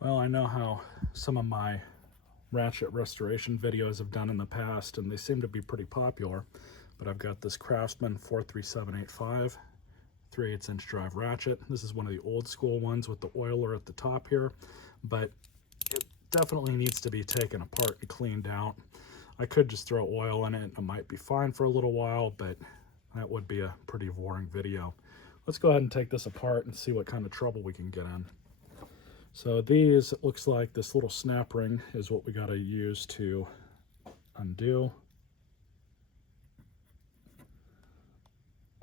Well, I know how some of my Ratchet restoration videos have done in the past, and they seem to be pretty popular. But I've got this Craftsman 43785 3/8 inch drive ratchet. This is one of the old school ones with the oiler at the top here, but it definitely needs to be taken apart and cleaned out. I could just throw oil in it. It might be fine for a little while, but that would be a pretty boring video. Let's go ahead and take this apart and see what kind of trouble we can get in. So these, it looks like this little snap ring is what we got to use to undo.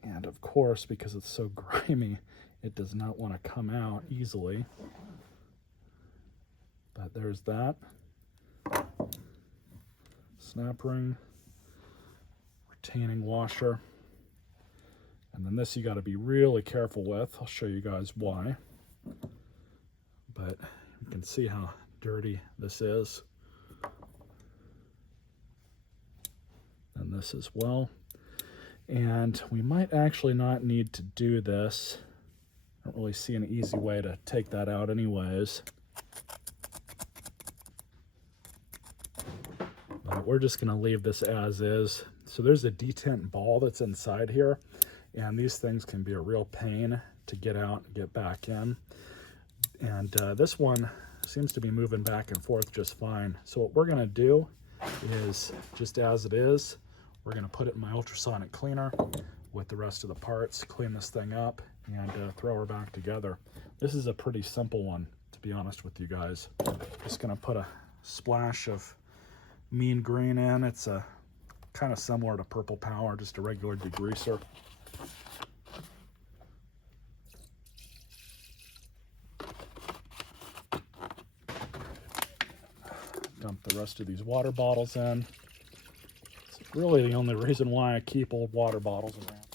And of course, because it's so grimy, it does not want to come out easily. But there's that. Snap ring, retaining washer. And then this you got to be really careful with. I'll show you guys why. But you can see how dirty this is. And this as well. And we might actually not need to do this. I don't really see an easy way to take that out anyways. But we're just going to leave this as is. So there's a detent ball that's inside here. And these things can be a real pain to get out and get back in. And this one seems to be moving back and forth just fine. So what we're going to do is, just as it is, we're going to put it in my ultrasonic cleaner with the rest of the parts, clean this thing up, and throw her back together. This is a pretty simple one, to be honest with you guys. Just going to put a splash of mean green in. It's a kind of similar to Purple Power, just a regular degreaser. Dump the rest of these water bottles in. It's really the only reason why I keep old water bottles around.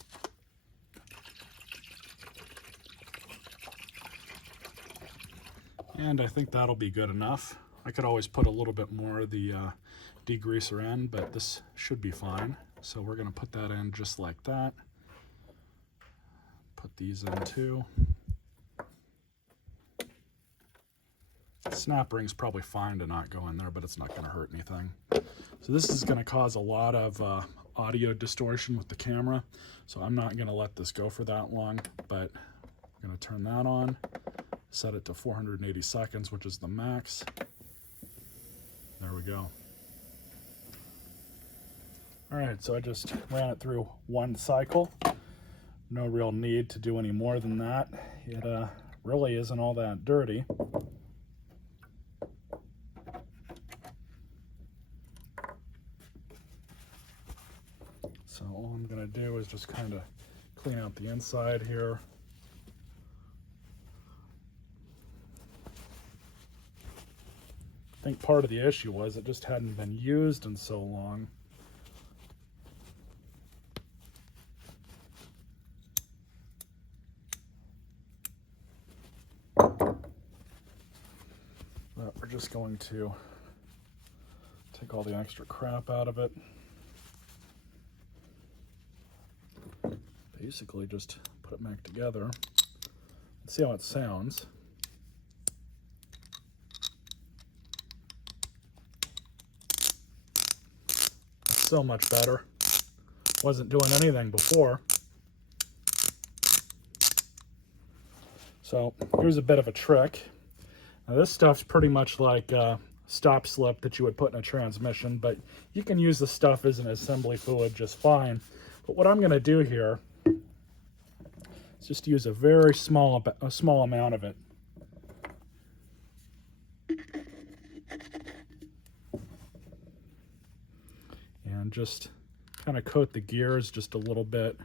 And I think that'll be good enough. I could always put a little bit more of the degreaser in, but this should be fine. So we're going to put that in just like that. Put these in too. Snap ring's probably fine to not go in there, but it's not going to hurt anything. So this is going to cause a lot of audio distortion with the camera, so I'm not going to let this go for that long, but I'm going to turn that on, set it to 480 seconds, which is the max. There we go. All right, so I just ran it through one cycle. No real need to do any more than that. It really isn't all that dirty. So all I'm going to do is just kind of clean out the inside here. I think part of the issue was it just hadn't been used in so long. But we're just going to take all the extra crap out of it. Basically just put it back together. Let's see how it sounds. It's so much better. Wasn't doing anything before. So here's a bit of a trick. Now this stuff's pretty much like stop slip that you would put in a transmission, but you can use the stuff as an assembly fluid just fine. But what I'm going to do here is just use a very small amount of it. And just kind of coat the gears just a little bit.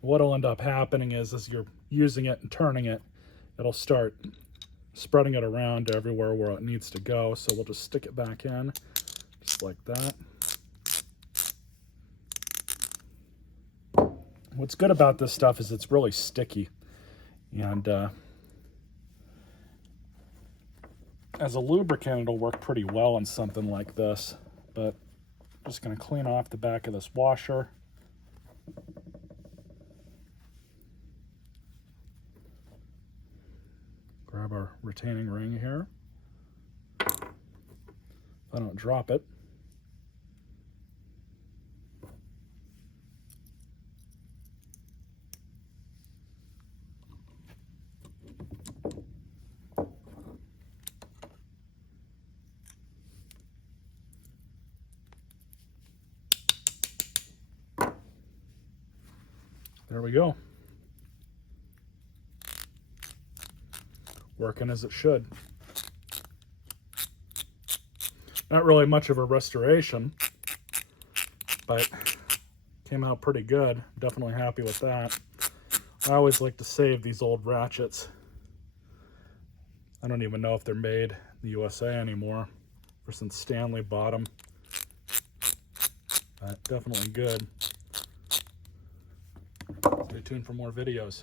What'll end up happening is, as you're using it and turning it, it'll start spreading it around everywhere where it needs to go. So we'll just stick it back in, just like that. What's good about this stuff is it's really sticky. And as a lubricant, it'll work pretty well in something like this. But I'm just going to clean off the back of this washer. Grab our retaining ring here. If I don't drop it. There we go. Working as it should. Not really much of a restoration, but came out pretty good. Definitely happy with that. I always like to save these old ratchets. I don't even know if they're made in the USA anymore, ever since Stanley bought them. But definitely good. Stay tuned for more videos.